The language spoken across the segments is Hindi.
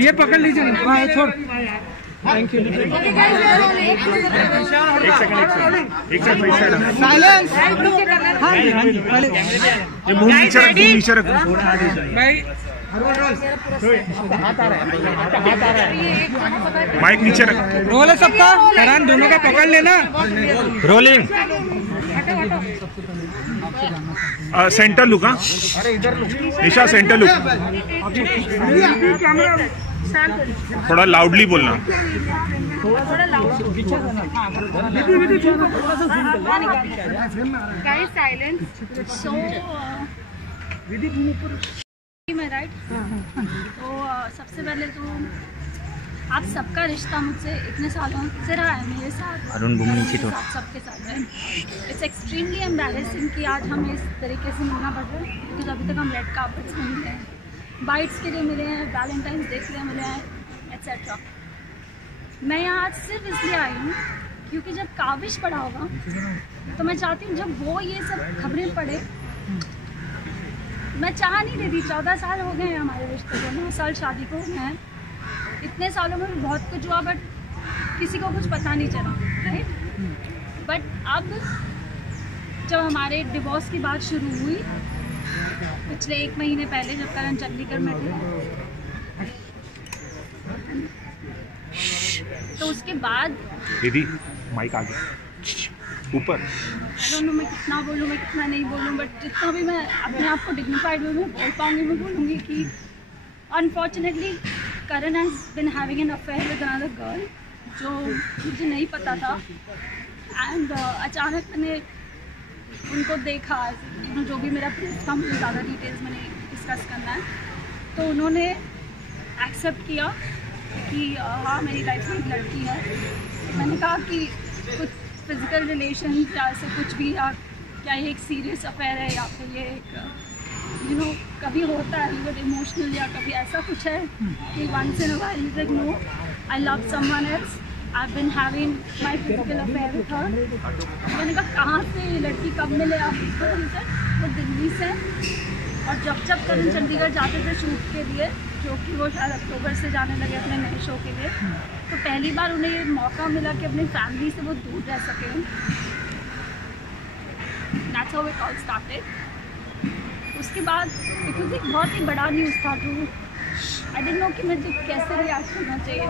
ये पकड़ लीजिए ना, छोड़। Thank you. एक सेकंड साइलेंस। हाँ जी पहले ये मुंह नीचे रखो भाई। हाथ आ रहा है, माइक नीचे रखो। रोल है सबका, हैरान दोनों का पकड़ लेना। रोलिंग। Centre look. हाँ निशा सेंटर लुक। थोड़ा लाउडली बोलना। Guys silence. सो मैं राइट। तो सबसे पहले तो आप सबका रिश्ता मुझसे इतने सालों से रहा है, मेरे साथ सबके साथ है। इट्स एक्सट्रीमली एम्बैरेसिंग कि आज हमें इस तरीके से मिलना पड़ रहा है, क्योंकि अभी तक हम रेड कार्पेट्स में मिले हैं, बाइट्स के लिए मिले हैं, वैलेंटाइंस डे के लिए मिले हैं, एट्सेट्रा। मैं यहाँ आज सिर्फ इसलिए आई हूँ क्योंकि जब काबिश पड़ा होगा तो मैं चाहती हूँ जब वो ये सब खबरें पढ़े, मैं चाह नहीं रही थी। 14 साल हो गए हैं हमारे रिश्ते को, 9 साल शादी को हुए हैं। इतने सालों में बहुत कुछ हुआ, बट किसी को कुछ पता नहीं चला, राइट। बट अब जब हमारे डिवोर्स की बात शुरू हुई पिछले 1 महीने पहले, जब करण चंडीगढ़ में थे, तो उसके बाद दीदी माइक आगे ऊपर। मैं कितना बोलूँ, मैं कितना नहीं बोलूँ, बट जितना भी मैं अपने आप को डिग्निफाइड वे में बोल पाऊँगी, मैं बोलूँगी कि unfortunately Karan has been having an affair with another girl, जो मुझे नहीं पता था। एंड अचानक मैंने उनको देखा, जो भी मेरा प्रूफ था, मुझे ज़्यादा डिटेल्स मैंने डिस्कस करना है, तो उन्होंने एक्सेप्ट किया कि हाँ मेरी लाइफ में एक लड़की है। तो मैंने कहा कि कुछ फिजिकल रिलेशन या ऐसे कुछ भी, या क्या ये एक सीरियस अफेयर है, या फिर ये एक कभी होता है मतलब इमोशनल, या कभी ऐसा कुछ है कि once in a while you like know I love someone else, I have been having my physical affair with her. मैंने कहा कहाँ से ये लड़की, कब मिले आप इसको? वो दिल्ली से। और जब करण चंडीगढ़ जाते थे शूट के लिए, जो कि वो शायद अक्टूबर से जाने लगे अपने नए शो के लिए, तो पहली बार उन्हें ये मौका मिला कि अपनी फैमिली से वो दूर रह सके। That's how it all started. उसके बाद बिकॉज एक बहुत ही बड़ा न्यूज़ था, तो आई डिडंट नो कि मुझे कैसे रिएक्ट करना चाहिए।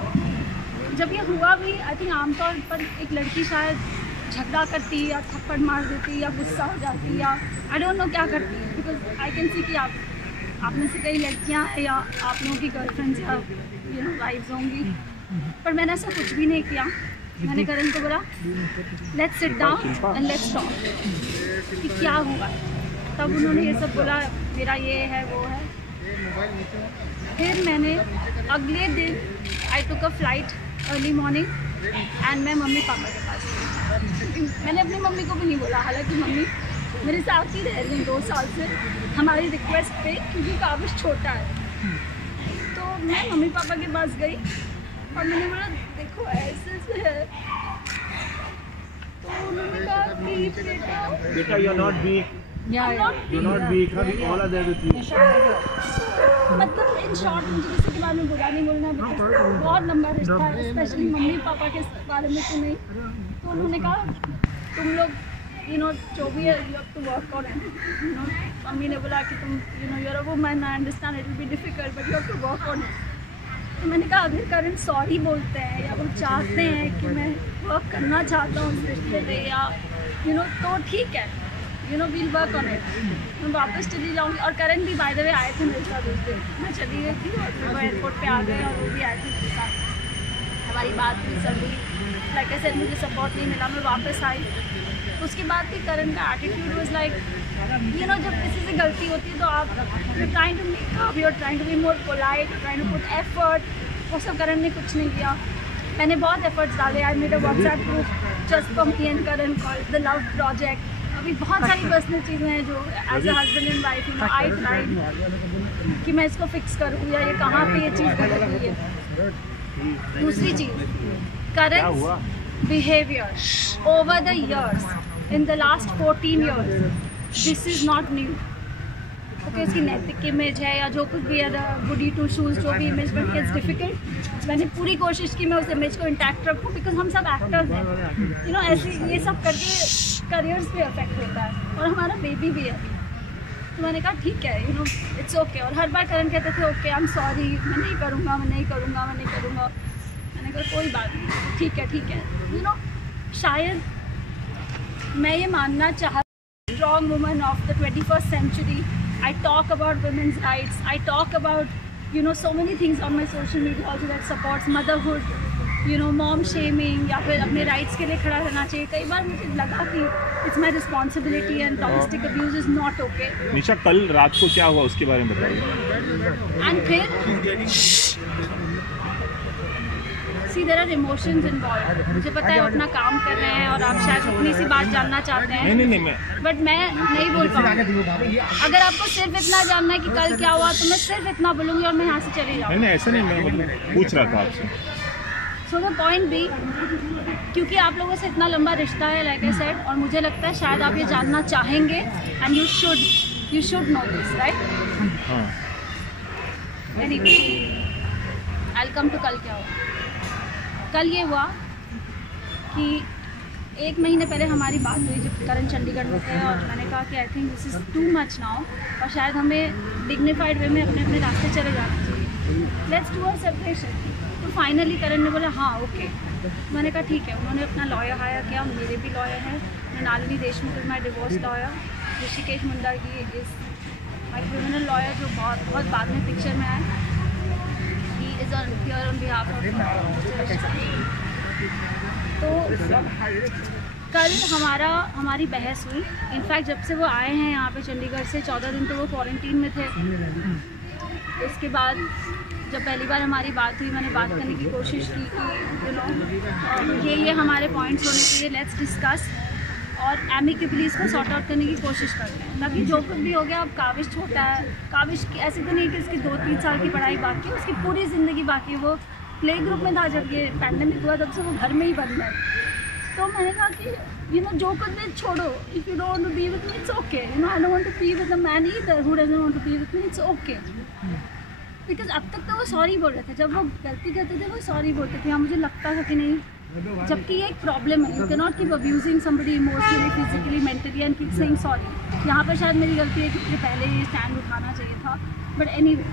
जब ये हुआ भी, आई थिंक आमतौर पर एक लड़की शायद झगड़ा करती, या थप्पड़ मार देती, या गुस्सा हो जाती, या आई डोंट नो क्या करती है। बिकॉज आई कैन सी कि आप में से कई लड़कियां हैं, या आप लोगों की गर्लफ्रेंड्स या वाइफ्स होंगी, पर मैंने ऐसा कुछ भी नहीं किया। मैंने करण को बोला let's sit down and let's talk कि क्या हुआ। तब उन्होंने ये सब बोला, मेरा ये है वो है। फिर मैंने अगले दिन I took a flight early morning and मैं मम्मी पापा के पास गई। मैंने अपनी मम्मी को भी नहीं बोला, हालांकि मम्मी मेरे साथ ही रह रही हैं 2 साल से हमारी रिक्वेस्ट पे, क्योंकि काबिश छोटा है। तो मैं मम्मी पापा के पास गई और मैंने बोला देखो ऐसे है। तो उन्होंने कहा कि बेटा you're not weak. You're not weak. We all are there with you. मतलब इन शॉर्ट मुझे किसी के बारे में बुरा नहीं बोलना, बहुत लंबा रिश्ता है, स्पेशली मम्मी पापा के बारे में तो नहीं। तो उन्होंने कहा तुम लोग जो भी है you have to work on it. Mummy ने बोला कि तुम you are a woman, I understand it will be difficult but you have to work on it. तो मैंने कहा अगर करण सॉरी बोलते हैं, या वो चाहते हैं कि मैं वर्क करना चाहता हूँ उस रिश्ते पे, या तो ठीक है, वील वर्क ऑन इट। मैं वापस चली जाऊँगी। और करण भी बाय द वे आए थे मेरे साथ उस दिन, मैं चली गई थी और फिर वो एयरपोर्ट पे आ गए और वो भी आए थे मेरे साथ। हमारी बात हुई, सब हुई, लाइक ऐसे मुझे सपोर्ट नहीं मिला, मैं वापस आई। उसके बाद भी करण का एटीट्यूड वाज लाइक जब किसी से गलती होती है तो आप trying to make up, you are trying to be more polite, trying to put effort. वो सब करण ने कुछ नहीं किया। मैंने बहुत एफर्ट्स डाले। I made a WhatsApp group just for me and Karan called the love project. अभी बहुत सारी पर्सनल चीज़ें हैं जो as a husband and wife I tried कि मैं इसको फिक्स करूँ, या ये कहाँ पे ये चीज़ गलत हुई है। दूसरी चीज़, करण behavior over the years, in the last 14 years, this is not new. Okay उसकी नैतिक इमेज है या जो कुछ भी अदर गुडी टू शूज़ जो भी इमेज बट इट्स डिफिकल्ट। मैंने पूरी कोशिश की मैं उस इमेज को इंटैक्ट रखूँ बिकॉज हम सब एक्टर्स हैं, यू नो ऐसे ये सब करके करियर्स पे अफेक्ट होता है और हमारा बेबी भी है। तो मैंने कहा ठीक है, यू नो इट्स ओके। और हर बार करण कहते थे ओके आई एम सॉरी, मैं नहीं करूँगा, मैं नहीं करूँगा, मैं नहीं करूँगा। मैंने कहा कोई बात नहीं, ठीक है। यू नो शायद मैं ये मानना चाहती strong woman of the 21st century. I talk about women's rights, I talk about you know so many things on my social media also that supports motherhood, you know mom shaming या फिर अपने राइट्स के लिए खड़ा रहना चाहिए। कई बार मुझे लगा कि it's my responsibility and domestic abuse is not okay. Nisha कल रात को क्या हुआ उसके बारे में बताइए। एंड फिर सी देयर आर इमोशंस इन्वॉल्व। मुझे पता है वो अपना काम कर रहे हैं और आप शायद अपनी सी बात जानना चाहते हैं। नहीं बट मैं नहीं बोल पाऊँगी। अगर आपको सिर्फ इतना जानना है कि कल क्या हुआ तो मैं सिर्फ इतना बोलूँगी और मैं यहाँ से चली जाऊँगी। नहीं ऐसा नहीं, मैं मतलब पूछ रहा था आपसे। सो द पॉइंट भी क्योंकि आप लोगों से इतना लंबा रिश्ता है लाइक आई सेड, और मुझे लगता है शायद आप ये जानना चाहेंगे and you should know this right. Anyway I will come to कल क्या हुआ। कल ये हुआ कि 1 महीने पहले हमारी बात हुई जब करण चंडीगढ़ में थे और मैंने कहा कि I think this is too much now और शायद हमें डिग्निफाइड वे में अपने अपने रास्ते चले जाना चाहिए, लेट्स डू अ सेपरेशन। तो फाइनली करण ने बोला हाँ ओके। मैंने कहा ठीक है। उन्होंने अपना लॉयर हायर किया, मेरे भी लॉयर हैं, Mrinalini Deshmukh is my divorce lawyer, Rishikesh Munda की इज माई क्रिमिनल लॉयर जो बहुत बाद में पिक्चर में आए। He is here on behalf of. तो कल हमारी बहस हुई। इनफैक्ट जब से वो आए हैं यहाँ पे चंडीगढ़ से 14 दिन तो वो क्वारंटीन में थे। उसके बाद जब पहली बार हमारी बात हुई मैंने बात करने की कोशिश की कि यू नो ये हमारे पॉइंट्स होने चाहिए, लेट्स डिस्कस और एमिकेबली इसको सॉर्ट आउट करने की कोशिश करते हैं ताकि जो कुछ भी हो गया। अब काविश छोटा है, काविश की ऐसे तो नहीं कि उसकी 2-3 साल की पढ़ाई बाकी है, उसकी पूरी ज़िंदगी बाकी है। वो प्ले ग्रुप में था जब ये पैंडेमिक हुआ, तब से वो घर में ही बंद है। तो मैंने कहा कि यू नो जो कुछ भी छोड़ो, if you don't want to be with me it's okay, you know I don't want to be with a man either who doesn't want to be with me, it's okay. Because अब तक तो वो सॉरी बोल रहे थे, जब वो गलती करते थे वो सॉरी बोलते थे। हाँ मुझे लगता था कि नहीं, जबकि ये एक प्रॉब्लम है। You can not keep abusing somebody emotionally, physically, mentally and keep saying sorry. यहाँ पर शायद मेरी गलती है कि मुझे पहले ये स्टैंड उठाना चाहिए था। बट एनीवे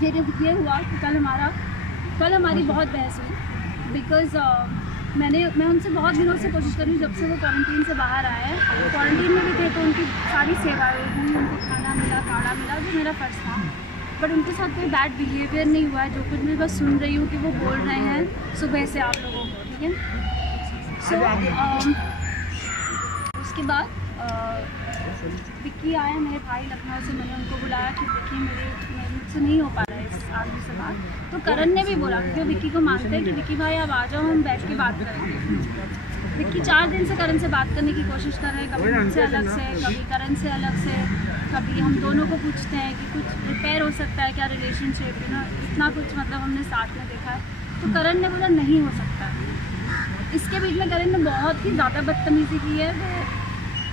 फिर ये हुआ कि कल हमारी बहुत बहस हुई बिकॉज मैं उनसे बहुत दिनों से कोशिश कर रही हूँ जब से वो क्वारंटीन से बाहर आए हैं। क्वारंटीन में भी थे तो उनकी सारी सेवाएँ हुई, उनको खाना मिला, काढ़ा मिला, जो मेरा फ़र्ज़ था। बट उनके साथ कोई बैड बिहेवियर नहीं हुआ है। जो कुछ मैं बस सुन रही हूँ कि वो बोल रहे हैं सुबह से आप लोगों को, ठीक है। सो उसके बाद विक्की आए मेरे भाई लखनऊ से। मैंने उनको बुलाया कि देखिए मुझसे नहीं हो पा रहा है इस आदमी से बात। तो करण ने भी बोला क्योंकि विक्की को मानते हैं कि विक्की भाई आप आ जाओ, हम बैठ के बात करेंगे। विक्की 4 दिन से करण से बात करने की कोशिश कर रहे हैं, कभी मुझसे अलग से, कभी करण से अलग से, कभी हम दोनों को पूछते हैं कि कुछ रिपेयर हो सकता है क्या रिलेशनशिप, यू नो इतना कुछ मतलब हमने साथ में देखा है। तो करण ने बोला नहीं हो सकता है। इसके बीच में करण ने बहुत ही ज़्यादा बदतमीज़ी की है।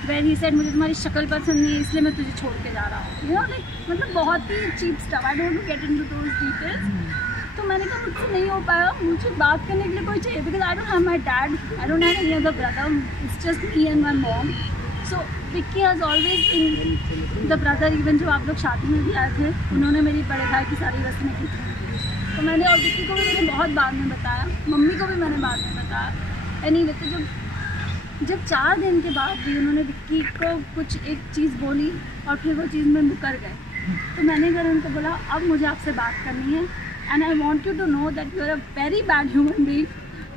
वेर ही सेड मुझे तुम्हारी शक्ल पसंद नहीं है इसलिए मैं तुझे छोड़ के जा रहा हूँ, यू नो लाइक मतलब बहुत ही cheap stuff. I don't get into those details. तो मैंने कहा मुझसे नहीं हो पाया, मुझे बात करने के लिए कोई चाहिए because I don't have my dad, I don't have any other brother, it's just me and my mom. So Vicky has always been the brother. Even जब आप लोग शादी में भी आए थे उन्होंने मेरी बड़े भाई की सारी रस्में की थी। तो मैंने और विक्की को भी मैंने बहुत बाद में बताया, मम्मी को भी मैंने बाद में बताया। एनीवे तो जब 4 दिन के बाद भी उन्होंने विक्की को कुछ एक चीज़ बोली और फिर वो चीज़ में मुकर गए, तो मैंने अगर उनको बोला अब मुझे आपसे बात करनी है and I want you to know that you are a very bad human being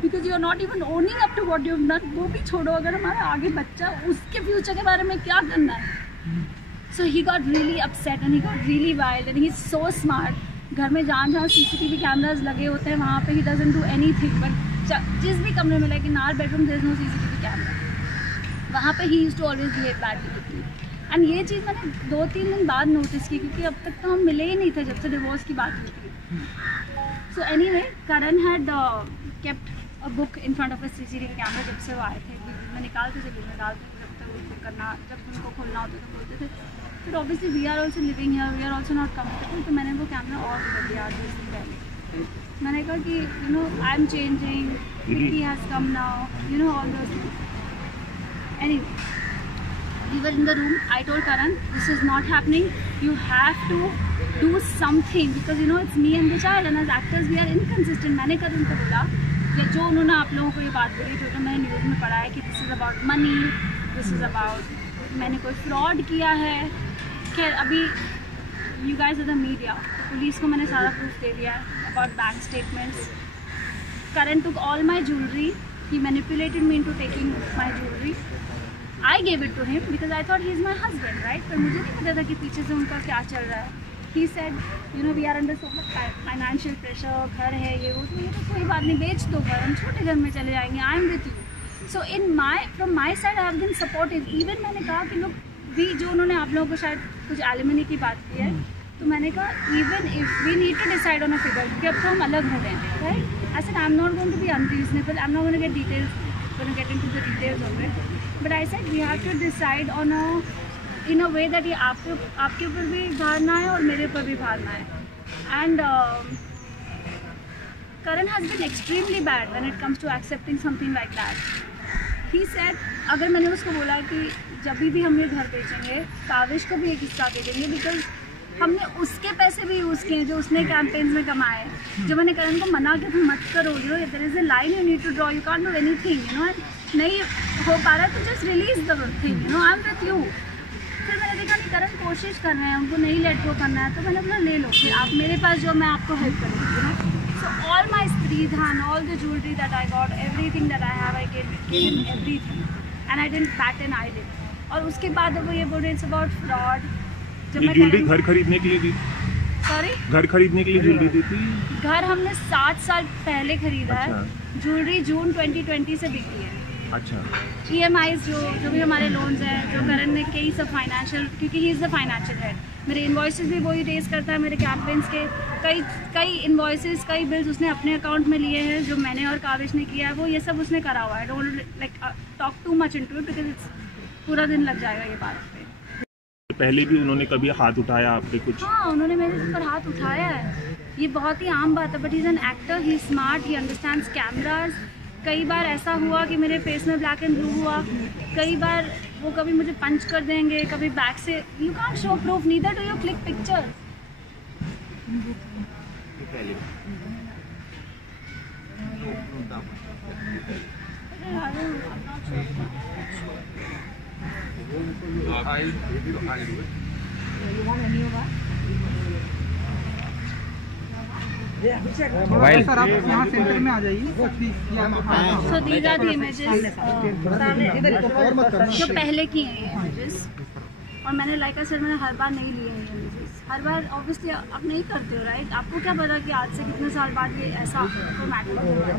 because you are not even owning up to what you have done. वो भी छोड़ो, अगर हमारा आगे बच्चा उसके फ्यूचर के बारे में क्या करना है। So he got really upset and he got really wild and he is so smart. घर में जहाँ CCTV कैमराज लगे होते हैं वहाँ पे ही डजंट डू एनीथिंग। बट जिस भी कमरे में like in our bedroom there is no CCTV camera, वहाँ पे ही used to always behave badly with me. And ये चीज़ मैंने 2-3 दिन बाद नोटिस की क्योंकि अब तक तो हम मिले ही नहीं थे जब से डिवोर्स की बात हुई थी। So anyway Karan had kept a book in front of a CCTV camera जब से वो आए थे। मैं निकालते थे, बिल में डालते थे, जब तक उनको करना, जब उनको खोलना होता था खोलते थे। फिर obviously we are also living here, we are also not comfortable, तो मैंने वो कैमरा ऑफ कर दिया 2 दिन पहले। मैंने कहा कि you know I am changing, Vicky has come now, you know all those things. Anyway, we were in the room. I told Karan, this is not happening, you have to do something because you know it's me and the child and as actors we are inconsistent. मैंने Karan को बोला या जो उन्होंने आप लोगों को ये बात बोली जो मैंने न्यूज़ में पढ़ा है कि this is about money, this is about मैंने कोई फ्रॉड किया है। खैर अभी you guys are the media, police को मैंने सारा प्रूफ दे दिया है about bank statements. Karan took all my jewelry, he manipulated me into taking my jewelry. I gave it to him because I thought he is my husband, right? पर मुझे नहीं पता था कि पीछे से उनका क्या चल रहा है। He said, you know, we are under so much financial pressure, घर है ये वो, तो ये तो कोई बात नहीं, बेच दो घर, हम छोटे घर में चले जाएंगे, I am with you. So from my side I have been supportive. Even मैंने कहा कि लोग भी जो उन्होंने आप लोगों को शायद कुछ एलिमनी की बात की है, तो मैंने कहा even if we need to decide on a figure, क्योंकि अब तो हम अलग हो रहे हैं, right? I said I'm not going to be unreasonable, I'm not going to get into the details of it. But I said we have to decide on in a way that ये आपके ऊपर भी भार ना है और मेरे ऊपर भी भार ना है। And Karan has been extremely bad when it comes to accepting something like that. He said अगर मैंने उसको बोला कि जब भी हम ये घर बेचेंगे काविश को भी एक हिस्सा दे देंगे बिकॉज हमने उसके पैसे भी यूज़ किए जो उसने कैंपेन्स में कमाए। जो मैंने करण को मना किया था मत करो, you know there is a line you need to draw, you can't do anything, you know नहीं हो पा रहा है तो just release the thing, you know I am with you. फिर मैंने देखा कि करण कोशिश कर रहे हैं, उनको नहीं लेट गो करना है, तो मैंने बोला ले लो फिर आप मेरे पास जो मैं आपको हेल्प करूँगी, you know. So all my stridhan, all the jewellery that I got, everything that I have, I give him everything and I didn't bat an eyelid. और उसके बाद वो ये बोल रहे इट्स अबाउट फ्रॉड। जब मैं ज्वेलरी घर खरीदने के लिए दी, सॉरी घर खरीदने के लिए ज्वेलरी दी थी। घर हमने 7 साल पहले खरीदा है, ज्वेलरी जून 2020 से बिकी है। अच्छा, EMIs जो भी हमारे लोन्स हैं, जो करण ने कई सब फाइनेंशियल, क्योंकि he is the financial head, मेरे इन्वॉइसेस भी वही रेज करता है, मेरे कैंपेन्स के कई इन्वॉइसेस कई बिल्स उसने अपने अकाउंट में लिए हैं जो मैंने और काविश ने किया है, वो ये सब उसने करा हुआ है। Don't like talk too much into it because it's पूरा दिन लग जाएगा ये बात पे। पहले भी उन्होंने कभी हाथ उठाया आप पे कुछ? हाँ, उन्होंने मेरे ऊपर हाथ उठाया है, ये बहुत ही आम बात है, but he is an actor, he smart, he understands cameras. कई बार ऐसा हुआ कि मेरे फेस में ब्लैक एंड ब्लू हुआ, कई बार वो कभी मुझे पंच कर देंगे, कभी बैक से, you can't show proof neither do you click picture. Mobile sir आप यहाँ सेंटर में आ जाइए। So these are the images जो पहले की हैं ये images, और मैंने लाइका सर मैंने हर बार नहीं लिए हैं ये images, हर बार ऑब्वियसली आप नहीं करते हो, राइट? आपको क्या पता कि आज से कितने साल बाद ये ऐसा मैटर होगा।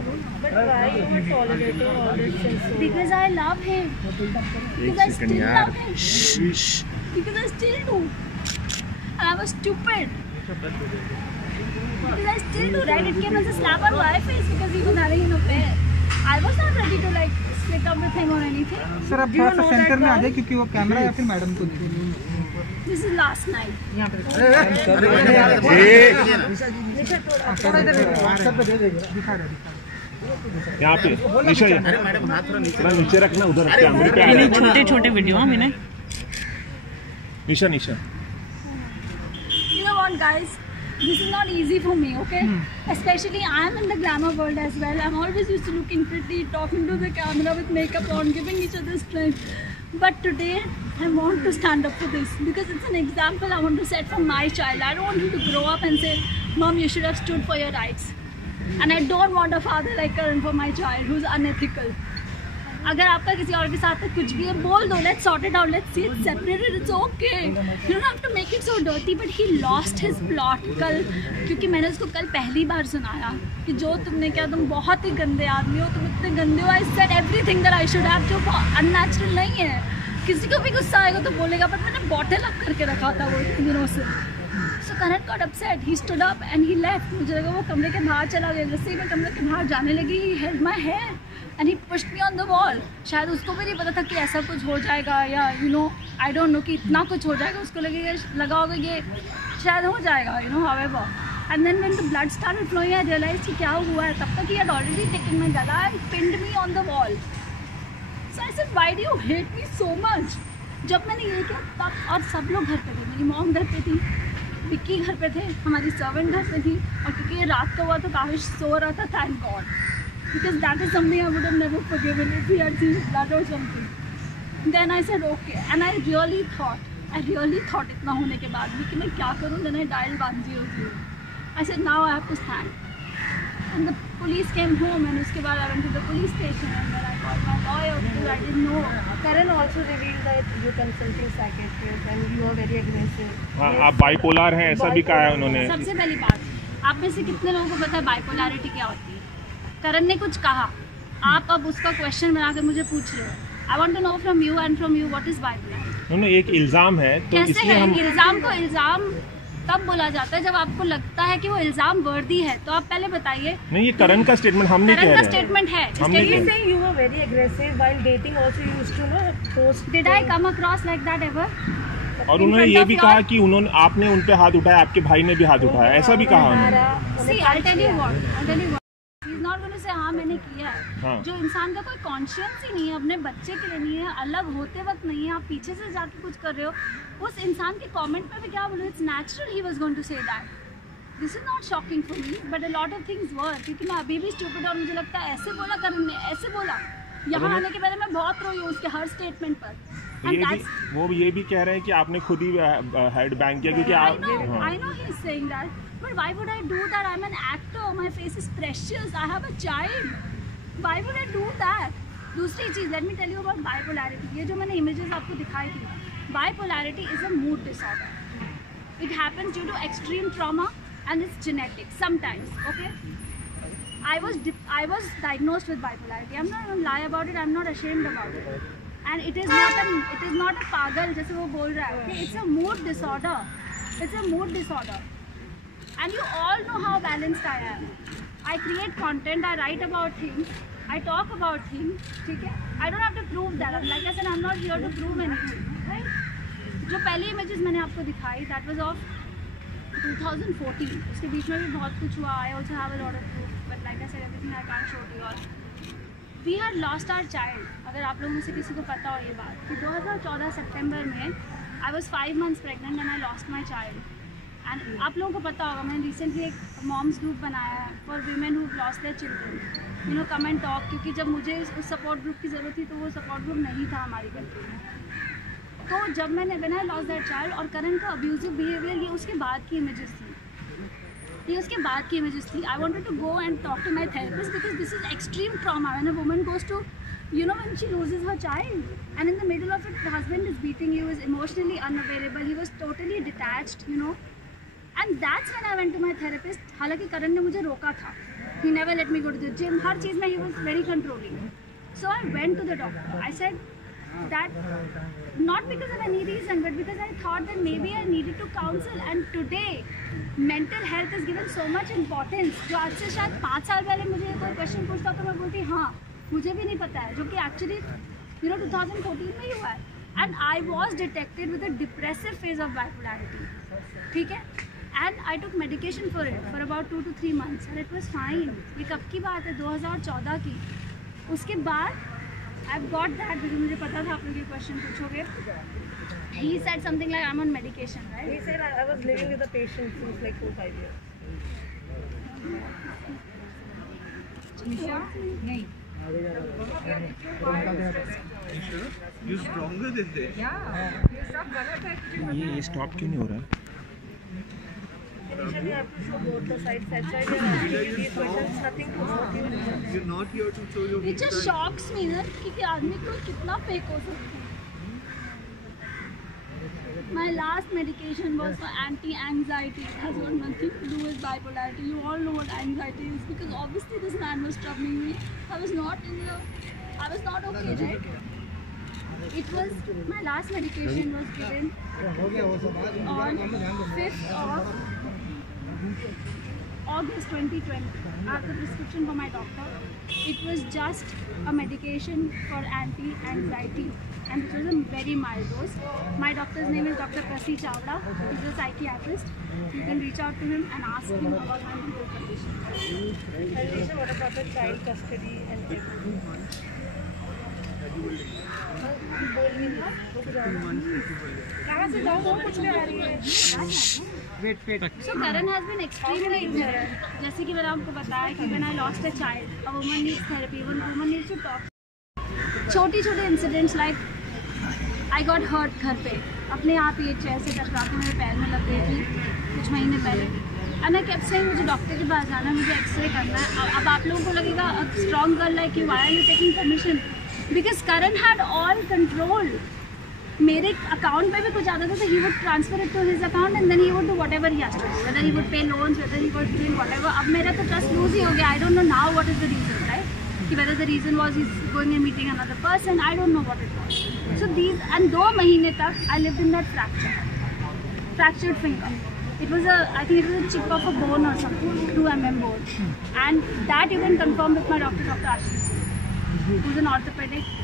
Because I love him, because I still love him, because I still do, and I was stupid. Because I still do, right? It came as a slap on my face because he was having an affair. I was not ready to like split up with him or anything. Sir आप थोड़ा सा सेंटर में आ जाए क्योंकि वो कैमरा या फिर मैडम को दीजिए। This is last night. यहाँ पे निशा, नीचे रखना, उधर कैमरे पे आ रहा है। छोटे छोटे वीडियो मैंने निशा You know what, guys? This is not easy for me, okay? Especially I'm in the glamour world as well. I'm always used to looking pretty, talking to the camera with makeup on, giving each other strength. But today, I want to stand up for this because it's an example I want to set for my child. I don't want him to grow up and say, Mom, you should have stood for your rights. And I don't want a father like Karan for my child who's unethical. अगर आपका किसी और के साथ तो कुछ भी है बोल दो, let's sort it out, let's see it separated, it's okay, you don't have to make it so dirty. But he lost his plot कल, क्योंकि मैंने उसको कल पहली बार सुनाया कि जो तुमने किया, तुम बहुत ही गंदे आदमी हो, तुम इतने गंदे हो, I said everything that I should have, जो अननेचुरल नहीं है। किसी को भी गुस्सा आएगा तो बोलेगा, बट मैंने बॉटल अप करके रखा था वो इतने दिनों से। So Karan got upset, he stood up and he left. मुझे लगा वो कमरे के बाहर चला गया, जैसे ही मैं कमरे के बाहर जाने लगी, he held my hair and he pushed me on the wall. शायद उसको भी नहीं पता था कि ऐसा कुछ हो जाएगा, या आई डोंट नो कि इतना कुछ हो जाएगा। उसको लगा होगा ये शायद हो जाएगा, however. And then when the blood started flowing, I realized कि क्या हुआ है। तब तक he had already taken my gala and pinned me on the wall. So I said, why do you hate me so much? जब मैंने ये किया तब, और सब लोग घर पे थे, मेरी मॉम घर पे थी, विक्की घर पे थे, हमारी सर्वेंट घर पे थी, और क्योंकि ये रात का हुआ तो काविश सो रहा था, thank God, because that is something I would have never forgiven if he had seen blood or something. Then I said okay, and I really thought इतना होने के बाद भी कि मैं क्या करूँ। Then I dialed 100. I said now I have to stand. And the police came home, and उसके बाद I went to the police station, and then I called my lawyer because I didn't know. Karan also revealed that you're consulting psychiatrist and you are very aggressive. हाँ, आप बाइपोलर हैं ऐसा भी कहा है उन्होंने। सबसे पहली बात, आप में से कितने लोगों को पता है बाइपोलैरिटी क्या होती है? करण ने कुछ कहा, आप अब उसका क्वेश्चन बनाकर मुझे पूछ रहे हो। I want to know from you and from you what is bipolarity. उन्होंने एक इल्जाम है तो कैसे इसलिए है? हम इल्जाम को इल्जाम तब बोला जाता है जब आपको लगता है कि वो इल्जाम वर्दी है। तो आप पहले बताइए। नहीं, ये करण का स्टेटमेंट हम नहीं कह करण का रहे हैं। स्टेटमेंट है। हमने He saying you were very aggressive while dating. Also you used to post. Did I come across like that ever? और In उन्होंने front ये of भी you कहा all? कि आपने उन पे हाथ उठाया, आपके भाई ने भी हाथ उठाया, ऐसा भी कहा उन्होंने। See, I'll tell you what. He's not going to say हाँ मैंने किया है। हाँ। जो इंसान का कोई कॉन्शियस ही नहीं है, अपने बच्चे के लिए नहीं है, अलग होते वक्त नहीं है, आप पीछे से जाके कुछ कर रहे हो, उस इंसान के कमेंट पे भी क्या बोलो, it's natural he was going to say that. This is not shocking for me, but a lot of things were, क्योंकि मैं अभी भी स्टूपिड और मुझे लगता है ऐसे बोला करण ने, ऐसे बोला। यहाँ आने के पहले मैं बहुत रोई हूँ उसके हर स्टेटमेंट पर। वो ये भी कह रहे हैं कि आपने खुद ही हेड बैंक किया क्योंकि आप। I know he is saying that, but why would I do that? I'm an actor. My face is precious. I have a child. Why would I do that? दूसरी चीज़, let me tell you about bipolarity. ये जो मैंने images आपको दिखाई थी, bipolarity is a mood disorder. It happens due to extreme trauma and it's genetic sometimes. Okay. I was diagnosed with bipolarity. I'm not going to lie about it. I'm not ashamed about it. And it is not a पागल जैसे वो बोल रहा है। It's a mood disorder. It's a mood disorder. And you all know how balanced I am. I create content. I write about things. I talk about things. ठीक है? I don't have to prove that. Like I said, I'm not here to prove anything. Right? जो पहली images मैंने आपको दिखाई, that was of 2014. उसके बीच में भी बहुत कुछ हुआ. I also have a lot of proof. But like I said, everything I can't show to you all. We had lost our child. अगर आप लोगों में से किसी को पता हो ये बात कि 2014 सितंबर में I was 5 months pregnant and I lost my child. And आप लोगों को पता होगा, मैंने रिसेंटली एक मॉम्स ग्रुप बनाया है for women who lost their children, come and talk, क्योंकि जब मुझे उस सपोर्ट ग्रुप की ज़रूरत थी तो वो सपोर्ट ग्रुप नहीं था हमारी कंट्री में। तो जब मैंने when I lost that child, और करण का अब्यूजिव बिहेवियर, ये उसके बाद की इमेजेस थी, I wanted to go and talk to my therapist because this is extreme trauma when a woman goes to, when she loses her child and in the middle of it the husband is beating you, is emotionally unavailable, he was totally detached, and that's when I went to my therapist. हालांकि करण ने मुझे रोका था, he never let me go to the gym, हर चीज़ में he was very controlling. So I went to the doctor. I said that not because of any reason, but because I thought that maybe I needed to counsel. And today mental health is given so much importance. जो आज से शायद 5 साल पहले मुझे कोई क्वेश्चन पूछता तो मैं बोलती हाँ मुझे भी नहीं पता है, जो कि एक्चुअली 2014 में ही हुआ है. And I was detected with a depressive phase of bipolarity. ठीक है, and I took medication for it for about 2 to 3 months and it was fine. ये कब की बात है? 2014 की. उसके बाद I've got that because मुझे पता था आप लोग ये क्वेश्चन पूछोगे. He said something like I'm on medication, right? He said I was living with a patient since like 4-5 years. नहीं. You stronger than this. ये सब गलत है. ये स्टॉप क्यों नहीं हो रहा है? Initially, you have to show both the sides. That's why they are asking you these questions. Nothing to stop you. You're not here to show your It just shocks me ना कि आदमी को कितना फेक हो सकता है. My last medication was for anti-anxiety. It has got nothing to do with bipolarity. You all know what anxiety is because obviously this man was troubling me. I was not okay, right? It was, my last medication was given on 5th August 2020. I have the prescription from my doctor. It was just a medication for anti-anxiety, and it was a very mild dose. My doctor's name is Dr. Prasi Chawda. He's a psychiatrist. You can reach out to him and ask him about my mental condition. And Nisha, what about the child custody and everything? कहाँ से जाऊँ वो कुछ नहीं आ रही है. So Karan has been extremely ignorant. जैसे कि मैंने आपको बताया कि when I lost a child, a woman needs therapy. One woman needs to talk. छोटे incidents like I got hurt घर पे. अपने आप ये चेयर से टकरा के मेरे पैर में लग गई थी कुछ महीने पहले. And I kept saying मुझे डॉक्टर के पास जाना है, मुझे एक्सरे करना है. अब आप लोगों को लगेगा a strong girl like you, why are you taking permission? Because Karan had all control. मेरे अकाउंट पे भी कुछ आता था तो he would transfer it to his account and then he would do whatever he has to do, whether he would pay loans, whether he would do whatever. अब मेरा तो trust lose ही हो गया. I don't know now what is the reason, right? कि whether the reason was he's going and meeting another person, I don't know what it was. So these, and 2 महीने तक I lived in that fractured finger. It was I think it was a chip of a bone or something, 2 mm bone, and that you can confirm with my doctor, Dr. Ashish, who's an orthopedic.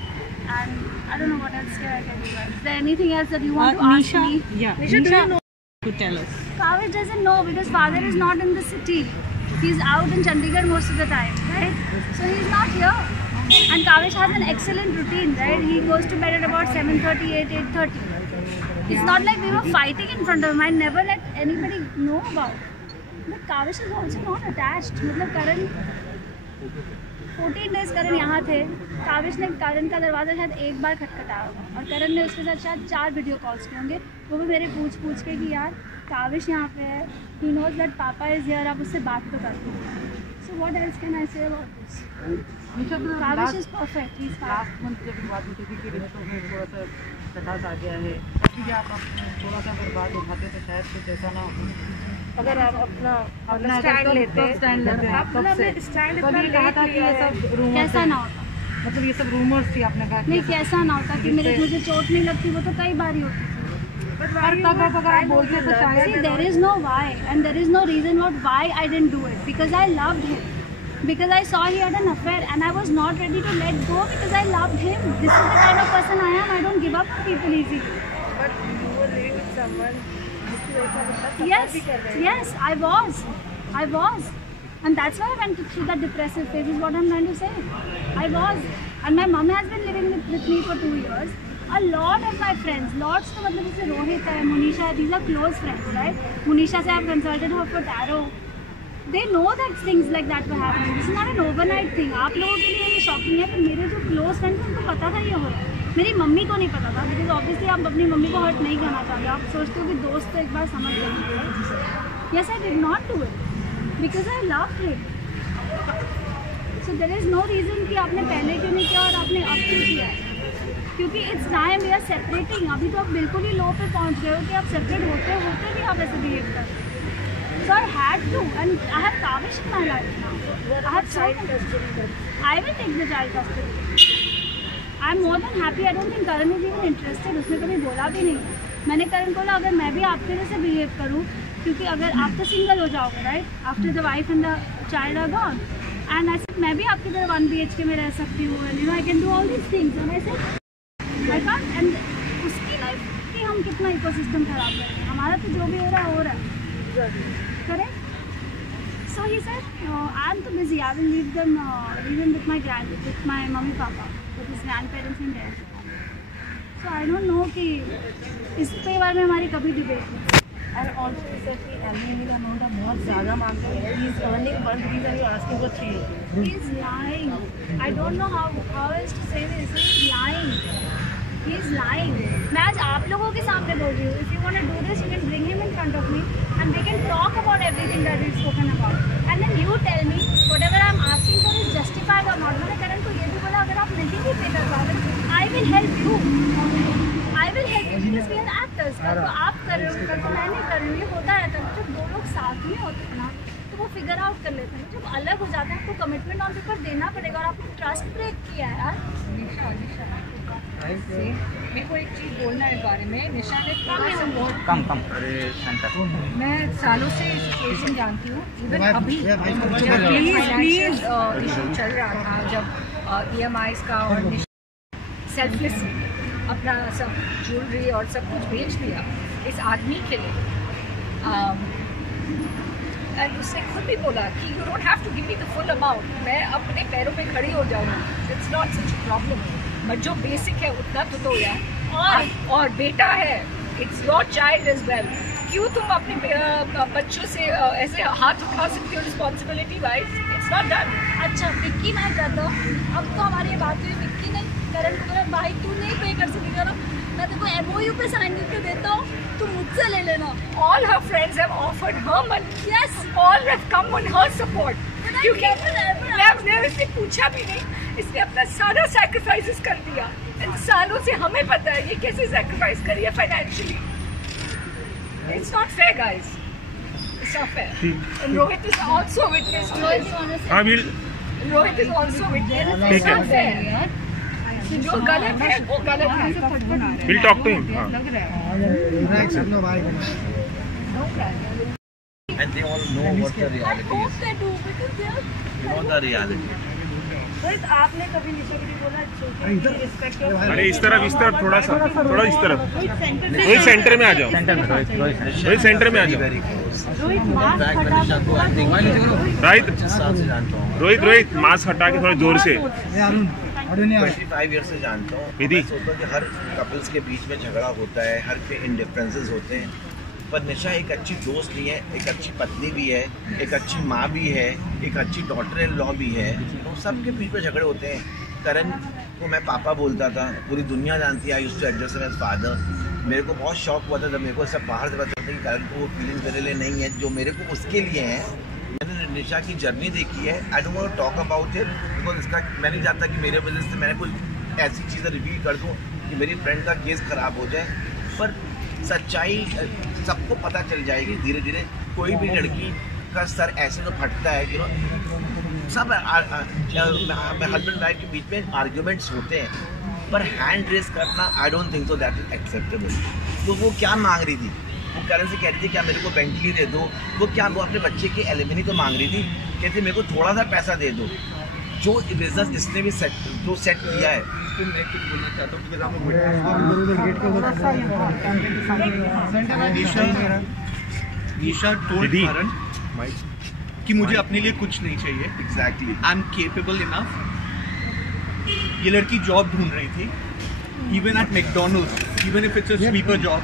And I don't know what else can I tell you guys. Is there anything else that you want to ask me? Yeah, Nisha, do you know to tell us? Kavish doesn't know because father is not in the city. He's out in Chandigarh most of the time, right? So he's not here. And Kavish has an excellent routine, right? He goes to bed at about 7:30, 8:30. It's not like we were fighting in front of him. I never let anybody know about it. But Kavish is also not attached. मतलब Karan 14 days Karan यहाँ थे. काविश ने करण का दरवाज़ा शायद एक बार खटखटाया होगा और करण ने उसके साथ शायद 4 वीडियो कॉल्स किए होंगे. वो भी मेरे पूछ के कि यार काविश यहाँ पे है, ही नोज दैट पापा इज़ हियर, आप उससे बात तो करते हो. So what else can I say about this? Kavish is perfect. He is last month जब बात होती थी कि रिश्तों में थोड़ा सा खटास आ गया है, क्योंकि आप थोड़ा सा अगर बात उठाते तो शायद कुछ ऐसा ना हो. अगर आप अपना स्टैंड लेते हैं, आप अपना स्टैंड कभी कहा था कि ये सब रूमर्स कैसा ना होता, मतलब ये सब रूमर्स थी आपने कहा नहीं कैसा ना होता कि मुझे चोट नहीं लगती, वो तो कई बार ही होती. पर तब अगर आप बोलते तो शायद See, there is no why and there is no reason why I didn't do it, because I loved him, because I saw he had an affair and I was not ready to let go because I loved him. This is the kind of person I am. I don't give up on people easily. But you were living with someone Yes, I was, and that's why I went through that depressive phase, is what I'm trying to say. I was, and my mom has been living with me for 2 years. A lot of my friends, lots to मतलब जैसे रोहित है, Munisha, these are close friends, right? Munisha से I've consulted her for tarot. They know that things like that were happening. This is not an overnight thing. आप लोगों के लिए ये शॉकिंग है, पर मेरे जो close friends हैं उनको पता था ये हो रहा है. मेरी मम्मी को नहीं पता था, बिकॉज ऑब्वियसली आप अपनी मम्मी को हर्ट नहीं करना चाहते. आप सोचते हो कि दोस्त तो एक बार समझ लेंगे. Yes, I did not do it because I love him. So there is no reason कि आपने पहले क्यों नहीं किया और आपने अब क्यों किया है, क्योंकि it's time we are separating. अभी तो आप बिल्कुल ही लो पे पहुंच गए हो कि आप सेपरेट होते भी आप ऐसे बिहेव कर. So I had to, and I have Kavish in my life now. I have child custody. I will take the child custody. I'm more than happy. I don't think Karan is even interested. उसने कभी बोला भी नहीं. मैंने करण को बोला अगर मैं भी आपके जैसे बिहेव करूँ, क्योंकि अगर आप तो सिंगल हो जाओगे, right, after the wife and the child are gone, and I said मैं भी आपकी तरह 1 BHK में रह सकती हूँ, and you know I can do all these things. And I said I can't. And उसकी लाइफ की हम कितना इकोसिस्टम खराब कर रहे हैं. हमारा तो जो भी हो रहा है correct. So he said, I'm too busy. I will leave them with my mummy papa, with his grandparents in there. So I don't know कि इस पे बारे में हमारी कभी डिबेट नहीं. And also he said कि alimony का amount आप बहुत ज़्यादा मांगते हैं. He is earning 1 rupees and you asking for 3 rupees. He is lying. I don't know how else to say this. He is lying. He is lying. मैं आज आप लोगों के सामने बोल रही हूँ. If you want to do this, you can bring him in front of me and we can talk about everything that we've spoken about. And then you tell me whatever I'm asking for is justified or not. मैंने करण को ये भी बोला अगर आप नहीं भी पे कर पाओगे, I will help you. I will help you because we are actors. कल को आप कर रहे हो, कल को मैं नहीं कर रही हूँ. ये होता रहता है. जब 2 लोग साथ में होते हैं ना, तो वो फिगर आउट कर लेते हैं। जब अलग हो जाते हैं आपको कमिटमेंट ऑन पेपर देना पड़ेगा और आपने ट्रस्ट ब्रेक किया है यार। मेरे को एक चीज़ बोलना है इस बारे में। निशा ने बहुत कम मैं सालों से सिचुएशन जानती हूँ। इवन अभी जब फाइनेंशियल इशू चल रहा था, जब EMIs का, और सेल्फलेस अपना सब ज्वेलरी और सब कुछ बेच दिया इस आदमी के लिए। उसने खुद भी बोला कि you don't have to give me the full amount, मैं अपने पैरों पे खड़ी हो जाऊँगी, it's not such a problem, but जो बेसिक है उतना तो दो यार। और बेटा है, it's your child as well. क्यों तुम अपने बच्चों से ऐसे हाथ उठा सकते हो responsibility wise? It's not done. अच्छा विक्की मैं करता हूँ, अब तो हमारी ये बात हुई, विक्की ने करण को बोला भाई तू नहीं पे कर सकेगा ना, मैं तेरे को MOU पे साइन करके देता हूँ, तू मुझसे ले लेना। All her friends have offered her money. Yes, all have come on her support. क्योंकि मैंने इससे पूछा भी नहीं, इसने अपना सारा सैक्रिफाइसेस कर दिया। इन सालों से हमें पता है ये कैसे सैक्रिफाइस करी है financially. It's not fair, guys. It's not fair. And Rohit is also witness to this. Rohit is also witness. It's not fair. जो गलत है वो गलत है। We'll talk to him. And they all know what the I reality hope is. they do because they are You know the reality. Rohit, आपने कभी निशा के लिए बोला छोटी रिस्पेक्ट और अरे इस तरफ थोड़ा इस तरफ। रोहित सेंटर में आ जाओ। रोहित सेंटर में आ जाओ। Very close. Rohit In mask fact, हटा निशा को I think राइट 25 साल से जानता हूँ। रोहित मास्क हटा के थोड़ा जोर से। 25 ईयर से जानता हूँ। विधि। मैं सोचता हूँ कि हर कपल्स के बीच में झगड़ा होता है, हर पे इंडिफरेंसेस होते हैं, पर निशा एक अच्छी दोस्त भी है, एक अच्छी पत्नी भी है, एक अच्छी माँ भी है, एक अच्छी डॉटर इन लॉ भी है। तो सबके बीच में झगड़े होते हैं। करण को मैं पापा बोलता था, पूरी दुनिया जानती है, I used to address him as father. मेरे को बहुत शौक हुआ था जब मेरे को सब बाहर से पता चलता कि करण को वो फीलिंग मेरे लिए नहीं है जो मेरे को उसके लिए है। मैंने निशा की जर्नी देखी है। I don't want to talk about it because इसका मैं नहीं चाहता कि मेरे वजह से मैंने कुछ ऐसी चीज़ें रिवील कर दूँ कि मेरी फ्रेंड का केस ख़राब हो जाए। पर सच्चाई सबको पता चल जाएगी धीरे धीरे। कोई भी लड़की का सर ऐसे तो फटता है कि सब हस्बैंड वाइफ के बीच में आर्ग्यूमेंट्स होते हैं, पर हैंड रेस करना I don't think so that is acceptable. तो वो क्या मांग रही थी? वो करण से कह रही थी क्या मेरे को बेंटली दे दो, वो अपने बच्चे की एलिमनी तो मांग रही थी, कहती मेरे को थोड़ा सा पैसा दे दो। जो बिजनेस इसने भी सेट किया है, तो मैं कुछ बोलना चाहता हूँ। निशा told करण कि मुझे अपने लिए कुछ नहीं चाहिए। Exactly. I am capable enough. ये लड़की जॉब ढूंढ रही थी, even at McDonald's, even if it's a sweeper job,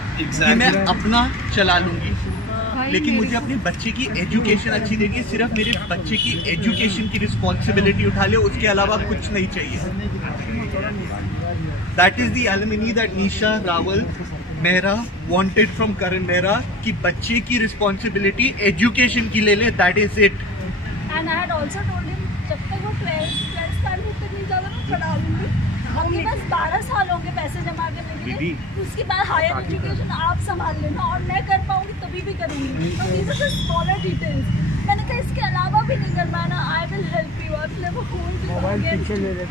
मैं अपना चला लूंगी, लेकिन मुझे अपने बच्चे की एजुकेशन अच्छी देगी। सिर्फ मेरे बच्चे की एजुकेशन की रिस्पॉन्सिबिलिटी उठा ले, उसके अलावा कुछ नहीं चाहिए। That is the alimony that Nisha Rawal Mehra wanted from Karan Mehra कि बच्चे की रिस्पॉन्सिबिलिटी एजुकेशन की ले ले, that is it. And I had also told him जब तक वो 12th स्टैंडर्ड तक नहीं जाता मैं पढ़ा लूँगी। आपके पास 12 साल होंगे पैसे जमा करने के लिए, उसके बाद हायर एजुकेशन आप संभाल लेना और मैं कर पाऊँगी तभी भी करूँगी। तो these are the smaller details। मैंने कहा इसके अलावा भी नहीं कर पाना, आई विल हेल्प यू। आपने वो फोन की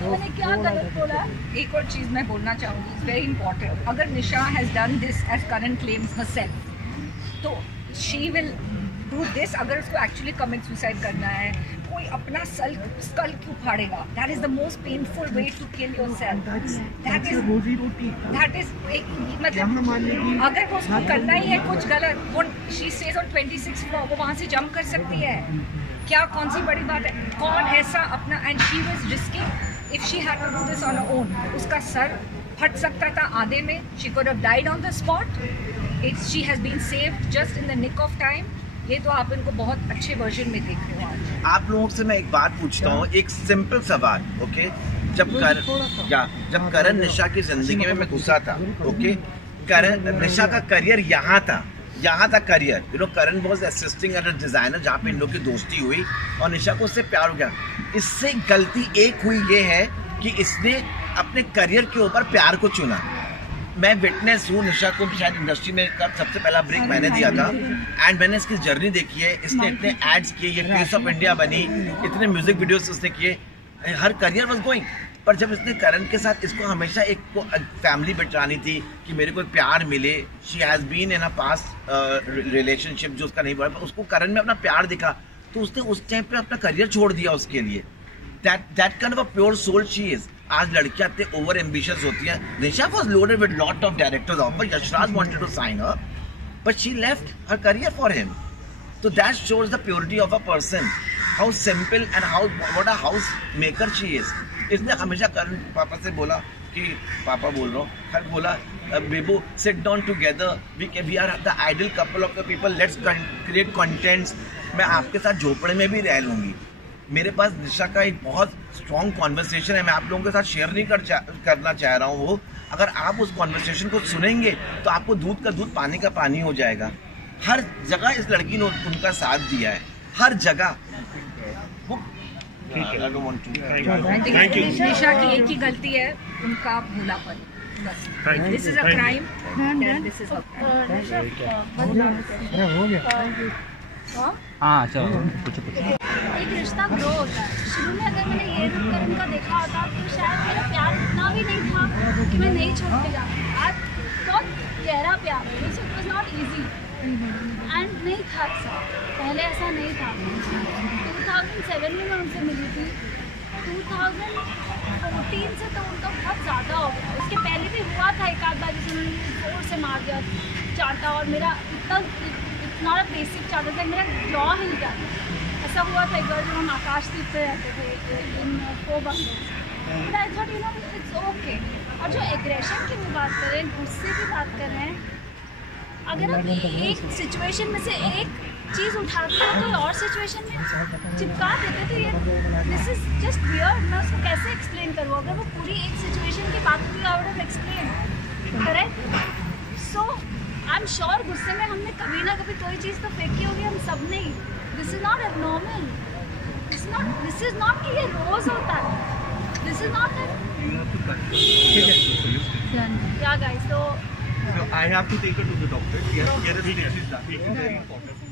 मैंने क्या गलत बोला है? एक और चीज़ मैं बोलना चाहूँगी, इट्स वेरी इंपॉर्टेंट। अगर Nisha has done this as Karan claims herself, तो शी विल डू दिस। अगर उसको एक्चुअली कमिट सुसाइड करना है, कोई अपना स्कल क्यों फाड़ेगा? That is the most painful way to kill yourself. That is मतलब अगर वो उसको करना ही है कुछ गलत, वो शी सेज ऑन 26 फ्लोर, वो वहाँ से जंप कर सकती है। क्या कौन सी बड़ी बात है? कौन ऐसा अपना, and she was risking if she had to do this on her own. उसका सर फट सकता था आधे में, she could have died on the spot. She has been saved just in the nick of time. ये तो आप इनको बहुत अच्छे वर्जन में देख रहे हो आज। आप लोगों से मैं एक बात पूछता हूँ, एक सिंपल सवाल, ओके? जब करण निशा की जिंदगी में मैं घुसा था, ओके, करण निशा का करियर यहाँ था career, you know, Karan was assisting as a designer, जहाँ पे इन लोग की दोस्ती हुई और निशा को उससे प्यार हो गया। इससे गलती एक हुई ये है कि इसने अपने करियर के ऊपर प्यार को चुना। मैं विटनेस हूँ, निशा को शायद इंडस्ट्री में कब सबसे पहला ब्रेक मैंने दिया था, एंड मैंने इसकी जर्नी देखी है। इसने इतने एड्स किए, ये फेस ऑफ इंडिया बनी, इतने म्यूजिक वीडियोस उसने किए, हर करियर वाज गोइंग। पर जब इसने करण के साथ, इसको हमेशा एक फैमिली बिठानी थी कि मेरे को प्यार मिले। She has been in a past relationship जो उसका नहीं बढ़ा, उसको करण में अपना प्यार दिखा, तो उसने उस टाइम पे अपना करियर छोड़ दिया उसके लिए। That kind of a pure soul she is. आज लड़कियां इतने ओवर एम्बिशियस होती हैं। Nisha was loaded with lot of directors offer, Yashraj wanted to sign her, but she left her career for him. So that shows the purity of a person, how simple and what a house maker she is. इसने हमेशा करण पापा से बोला कि पापा बोल रहा हूँ, हर बोला बेबू sit down together, we are the ideal couple of the people, let's create contents. मैं आपके साथ झोपड़े में भी रह लूँगी। मेरे पास निशा का एक बहुत स्ट्रॉन्ग कॉन्वर्सेशन है, मैं आप लोगों के साथ शेयर नहीं करना चाह रहा हूँ वो। अगर आप उस कॉन्वर्सेशन को सुनेंगे तो आपको दूध का दूध पानी का पानी हो जाएगा। हर जगह इस लड़की ने उनका साथ दिया है, हर जगह। Thank you. निशा की एक ही गलती है, उनका भूलापन। बस this is a crime, this is हाँ चलो कुछ एक रिश्ता ग्रो होता है। शुरू में अगर मैंने ये रूप करण का देखा होता तो शायद मेरा प्यार इतना भी नहीं था कि मैं नहीं छोड़ के जाती। आज बहुत गहरा प्यार है, it was not easy and नहीं था ऐसा, पहले ऐसा नहीं था। 2007 में मैं उनसे मिली थी, 2014 से तो उनका बहुत ज़्यादा हो गया। उसके पहले भी हुआ था एक आध बार, जिसे उन्होंने जोर से मार दिया चाटा, और मेरा इतना बेसिक चाटा था, मेरा जॉ हिल गया। ऐसा हुआ था एक बार जब हम आकाशदीप पे रहते थे in but I thought it's okay. और जो एग्रेशन की भी बात करें, गुस्से की बात करें, अगर आप एक सिचुएशन में से एक चीज़ उठाते हो तो और सिचुएशन में चिपका देते, तो ये दिस इज जस्ट वियर्ड। मैं उसको कैसे एक्सप्लेन करूँ? अगर वो पूरी एक सिचुएशन की बात हुई, I would have explain, correct? So I am sure गुस्से में हमने कभी ना कभी कोई चीज़ तो फेंकी होगी हम सब ने। This is not abnormal, this is not कि ये रोज होता है, दिस इज नॉट या guys. So I have to take her to the doctor. Yes, very important.